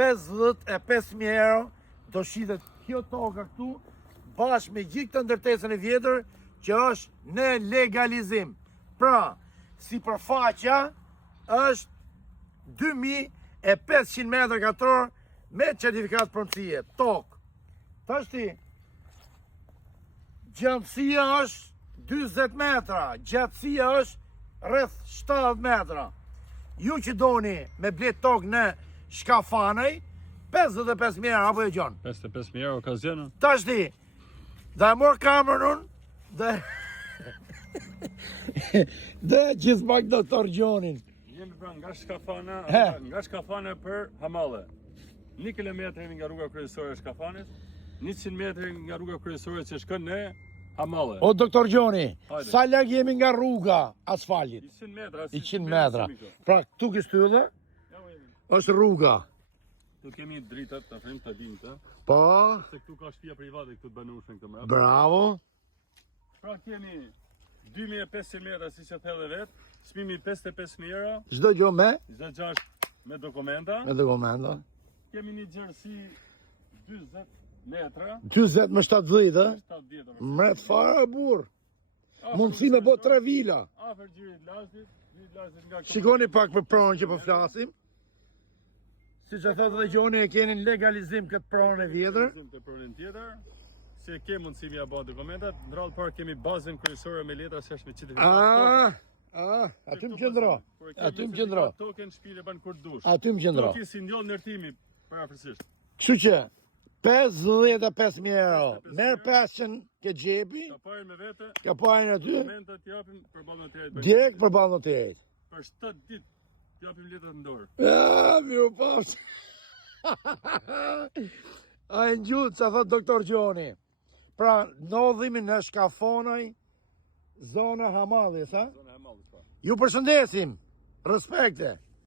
55.000 euro do shitet kjo toka këtu bashkë me gjithë të ndërtesën e vjetër që është në legalizim. Pra, si përfaqja është 2500 m2 me certifikat pronësie, tokë. Tashti, gjatësia është 20 metra, gjatësia është rreth 70 metra. Ju që doni me blet tokë në Shkafanej, 55.000 euro, apo e gjonë? 55.000 euro okazionën. Tashti, dhe e mor kamerën unë, dhe gjithë pak doktor Gjonin. Jemi pra nga Shkafana për Hamalle. 1 kilometër nga rruga kryesore e Shkafanit, 100 metrë nga rruga kryesore që shkon në Hamalle. O doktor Gjoni, sa larg jemi nga rruga asfaltit? 100 metra. 100 metra. Pra këtu kështë ylla, është rruga. Tu kemi dritat, të frem të dim të. Po. Se këtu ka shtëpia private, këtu të banushën këtë mërë. Bravo. Pra kemi 2500 metra si që thellë vetë, çmimi 55.000 euro. Çdo gjë me? Çdo gjë me dokumenta. Me dokumenta. Kemi një gjerësi 40 metra. 40 me 70, ë? 70. Mret fara burr. Mundësi me bo 3 vila. Afër gjirit lastit nga Shikoni pak për pronën që po flasim. Si që thotë dhe Gjoni, e keni në legalizim këtë pronën e vjetër. Këtë pronën tjetër. Se ke mundësi me ja bë dokumentat, në radhë parë kemi bazën kryesore me letra se është me certifikat. Aty më qëndro. Aty më qëndro. Token shpile ban kur dush. Aty më qëndro. Token si njëllë nërtimi parafërsisht. Kështu që 55.000 euro. Merë 500 ke gjepi. Ka parën me vete. Ka parën aty. Dokumentat japim për ballë notarit. Direkt për ballë notarit. Për 7 ditë japim letrat në dorë. Mi u pas. A e njëllë që thot doktor Gjoni. Pra, ndodhimi në Shkafonaj, zona Hamallis, ha? Zona Hamallis, po. Ju përshëndesim. Respekte.